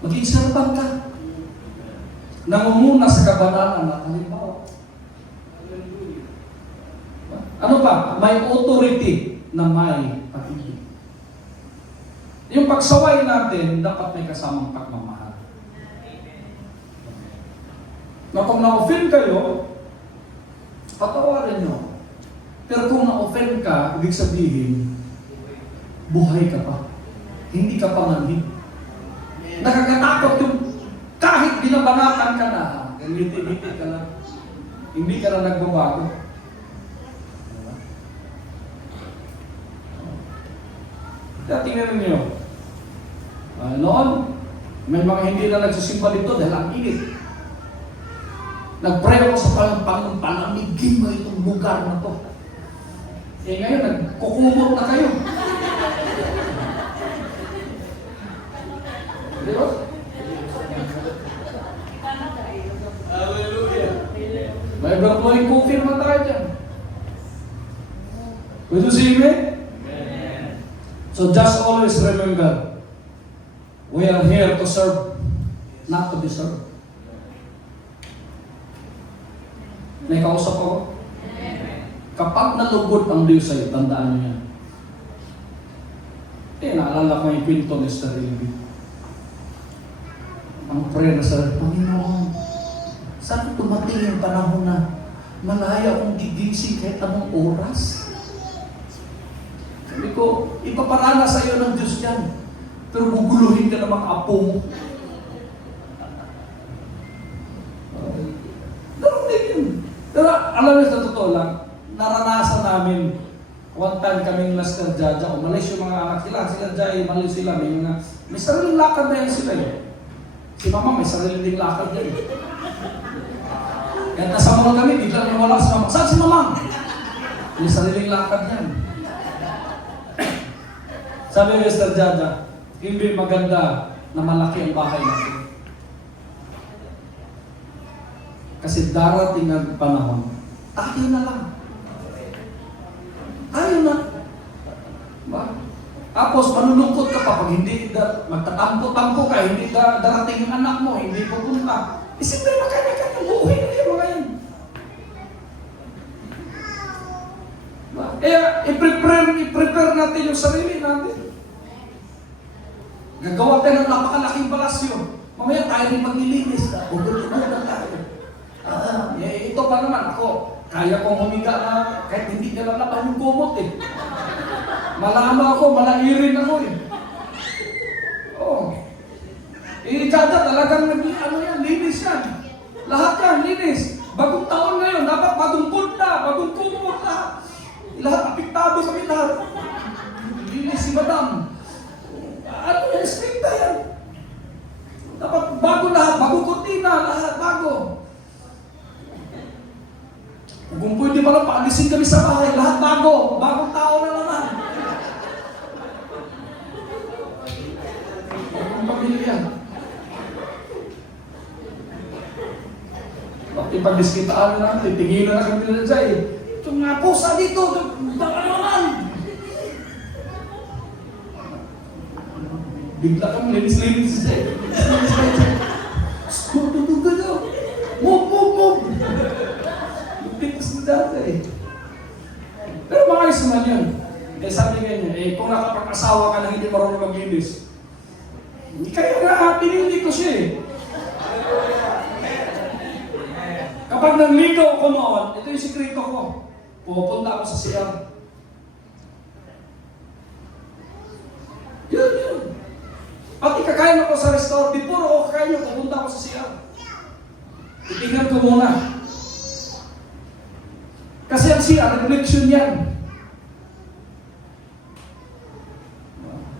Maging servant ka. Nangunguna sa kabanalan na halimbawa. Ano pa? May authority na may pag-ibig. Yung pagsaway natin, dapat may kasamang pagmamahal. Na kung na-offend kayo, patawarin nyo. Pero kung na-offend ka, ibig sabihin, buhay ka pa. Hindi ka panganib. Nakakatakot yung kahit binabanatan ka na, ngiti-ngiti ka lang, hindi ka na nagbabago. Diba? Kaya tingnan ninyo, noon, may mga hindi na nagsisimba dito dahil ang init. Nag-pray ako sa Panginoon, palamigin mo itong lugar na to. Eh ngayon, nagkukumot na kayo. Di ba? Hallelujah. May blowing coffee naman tayo dyan. Would you see me? So just always remember, we are here to serve, not to be served. May kausap ako? Kapag nalugod ang Diyos sa'yo, tandaan niyo yan. Naalala ko yung kwento ni Sister Elvie. Ang prayer sa Panginoon, saan tumating yung panahon na malaya akong gigising kahit anong oras? Sabi ko, ipaparana sa iyo ng Diyos yan. Pero guguluhin ka ng mga apo mo. Ganun din yun. Pero alam niyo sa totoo lang, naranasan namin, one time kaming Master Jaja, umalis yung mga anak sila Jai, umalis sila, may sariling lakad na yan sila eh. Si Mama may sariling lakad yan. Kaya nasa mga kami, biglang nawala si Mama. Saan si Mama? May sariling lakad yan. Sabi ni Mr. Jaja, hindi maganda na malaki ang bahay natin. Kasi darating ang panahon, tayo na lang. Tayo na. Ba? Tapos manulungkot ka pa pag hindi magtatampo-tampo ka, hindi darating yung anak mo, hindi pupunta. Isipin na kanya-kanya, buhay na kayo mga yan. Ba? I-prepare natin yung sarili natin. Gagawa tayo ng napakalaking palasyo. Mamaya tayo rin maglilinis. Huwag na tayo. Ito pa naman ako, kaya kong humiga na kahit hindi nila laban yung kumot eh. Malano ako, malairin ako eh. Oh. Jaja talagang linis yan. Lahat yan, linis. Bagong taon ngayon, dapat bagong punta, bagong kumot lahat. Lahat apektado kami lahat. Linis si Madam. Ano yung stricta yan? Dapat bago lahat, bagong kurtina, lahat bago. Kung pwede pala paalisin kami sa bahay, lahat bago. Bagong tao na naman. Bagong pamilya. Pati pag-diskitaan natin, tigilan na kami nila dyan. Itong mga pusa dito, baka naman. Bigla kami, linis-linis dyan. Move. Pitas na dati eh. Pero maayos naman yun. Sabi nga niya, kung nakapag-asawa ka na hindi marunong maglinis, kaya nga, pinili ko siya eh. Kapag nangligaw ako noon, ito yung sikreto ko. Pupunta ako sa CR. Yun. Pati kakain ako sa restaurant, before ako kakain, pupunta ako sa CR. Titingnan ko muna. Kasi ang CR, reflection yan.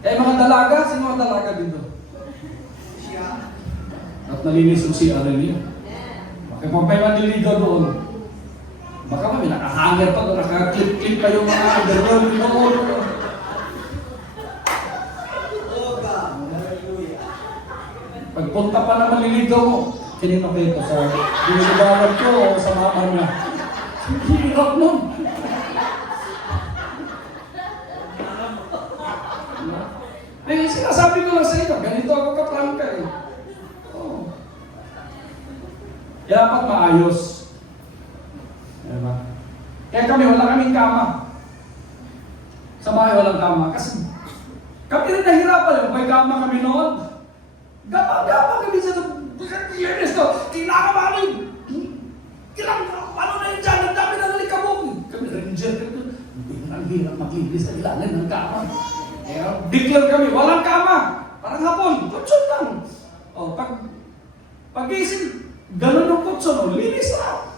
Mga dalaga, sino mga dalaga dito? At nalinis yung CR niya. Kaya pag may maniligaw doon, baka may nakahanger pa doon, nakaklip-klip pa yung mga underwear doon. Pagpunta pa na maliligaw mo, kanino kayo ito? Sa diniligawan ko o sa mama niya? Hirap nun. Sinasabi ko lang sa inyo, ganito ako kaprangka eh. Oh. Kaya dapat maayos. Diba? Kaya kami, wala kaming kama. Sa bahay walang kama. Kasi kami rin nahirapan. May kama kami noon. Gapa kami sa years to. Kailangan ba rin? Paano na yun dyan? Ang dami na nalikabong. Kami ranger. Hindi na ang hirap maglilis sa ilalim ng kama. Kaya declare kami, walang kama. Parang hapon, kutsyon lang. O, pag Pag-isip, ganun yung kutso, no? Linis na.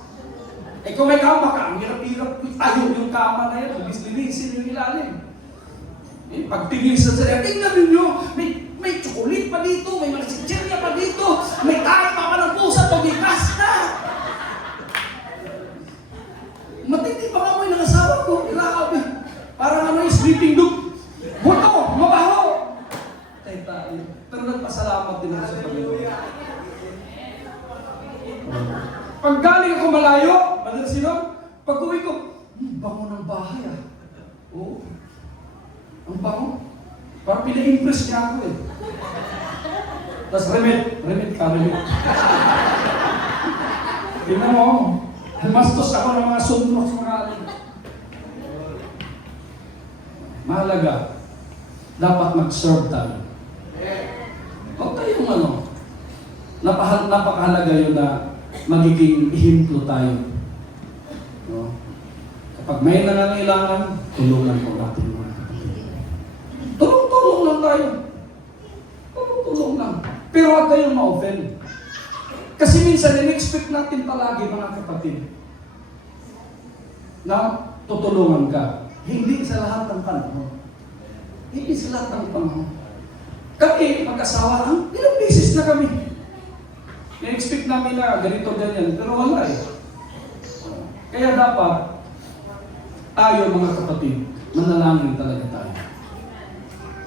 Eh kung may kama ka, ang hirap-hirap tayo yung kama na yan, linisin yung ilalim. Eh, pagtingin sa sarili, tingnan ninyo, may chocolate pa dito, may mga chichirya pa dito, may kain pa ng pusa, pagikas na. Matindi pa nga mo yung nakasawa ko, grabe. Parang ano yung sleeping dog. Buto, mabaho. Pero nagpasalamat din ako sa Panginoon. Pag galing ako malayo, Brother Silong, pag uwi ko, bango ng bahay ah. Oo. Ang bango. Parang pina-impress niya ako eh. Tapos remit ka. Tingnan mo, mastos ako ng mga sunod sa mga alin. Mahalaga, dapat mag-serve tayo. Huwag tayong ano, napakahalaga yun na magiging himplo tayo. No? Kapag may nangangailangan, tulungan po natin mga kapatid. Tulong lang tayo. Tulong lang. Pero huwag kayong ma-offend. Kasi minsan, in-expect natin palagi mga kapatid na tutulungan ka. Hindi sa lahat ng panahon. Hindi sa lahat ng panahon. Kami, mag-asawa, ilang beses na kami. Na-expect namin na ganito, ganyan, pero wala eh. Kaya dapat, tayo mga kapatid, manalangin talaga tayo.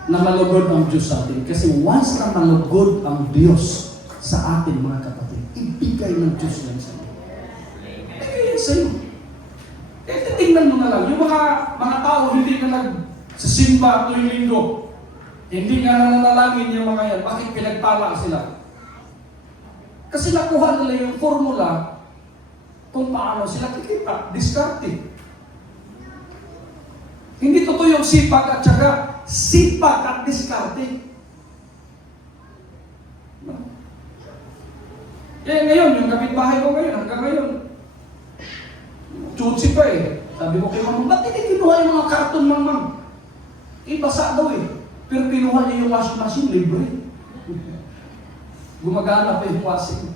Na malugod ang Diyos sa atin. Kasi once na malugod ang Diyos sa atin mga kapatid, ibigay ng Diyos yan sa iyo. Ibigay yan sa iyo. Eh, titingnan mo na lang, yung mga tao hindi na nagsisimba tuwing linggo, hindi nga nananalangin yung mga yan, bakit pinagpala sila? Kasi nakuha nila yung formula kung paano sila kikita, diskarte. Hindi totoo yung sipag at saka sipag at diskarte. No? Eh ngayon, yung kapitbahay ko ngayon, hanggang ngayon, chutsi pa eh. Sabi ko kay Mama, ba't hindi kinuha yung mga karton, Mama? Eh, basa daw eh. Pero kinuha niya yung washing machine, libre. Gumagana pa yung washing.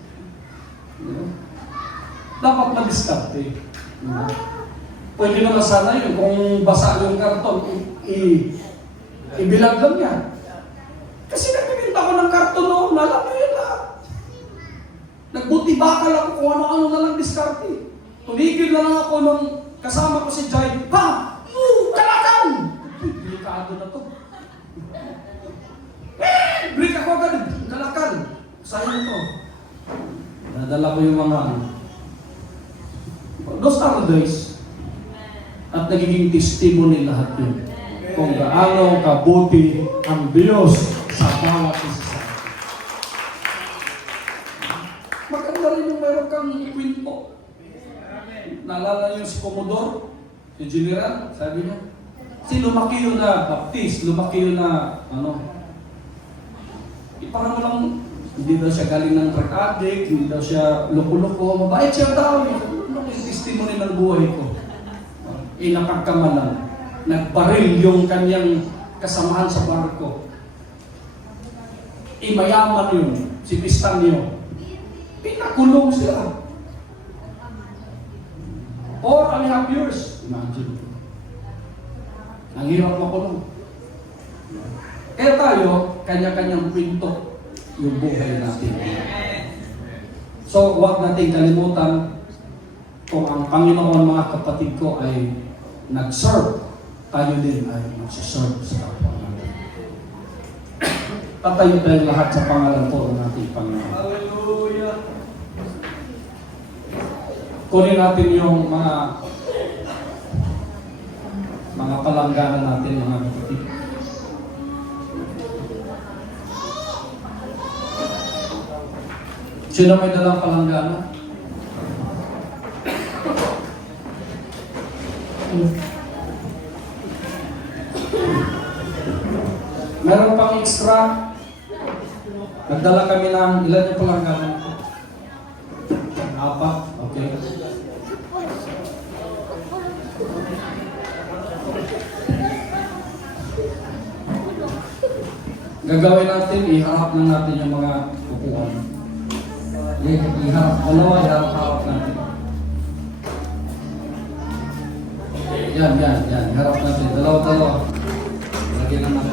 Dapat na-diskarte. Pwede naman sana yun, kung basa yung karton, ibilag lang yan. Kasi nagbibinta ko ng karton noon, alam nyo yun lahat. Nagbuti-bakal ako kung ano-ano na lang diskarte. Tumigil na lang ako nung kasama ko si Jai, ha! Kalakan! Delikado na to. Break ako agad, kalakan. Sayang to. Nadala ko yung mga those are the days. At nagiging testimony lahat yun. Kung gaano kabuti ang Diyos sa bawat isa sa atin. Maganda rin yung meron kang kwento. Naalala niyo si Commodore, si General, sabi niya, si lumaki yun na Baptist, lumaki yun na, parang walang, hindi daw siya galing ng drug addict, hindi daw siya loko-loko, mabait siya daw, yung testimony ng buhay ko. Napagkamalan, nagbaril yung kanyang kasamahan sa barko. Mayaman yun, si Pistanyo. Pinakulong sila. 4.5 years. Imagine. Ang hirap makulong. Kaya tayo, kanya-kanyang kwento yung buhay natin. So, huwag natin kalimutan kung ang Panginoon, mga kapatid ko, ay nag-serve, tayo din ay mag-serve sa kapwa natin. Tatayo tayo lahat sa pangalan po ng ating Panginoon. Hallelujah! Kunin natin yung mga palangganan natin, mga kapatid. Sino may dalang palanggana? Meron pang extra. Nagdala kami ng ilan yung palanggana? 4. Okay. Gagawin natin, iharap na natin yung mga upuan. Iharap, dalawa, iharap-harap natin. Yan. Harap natin. Dalawa-dalawa. Lagyan naman.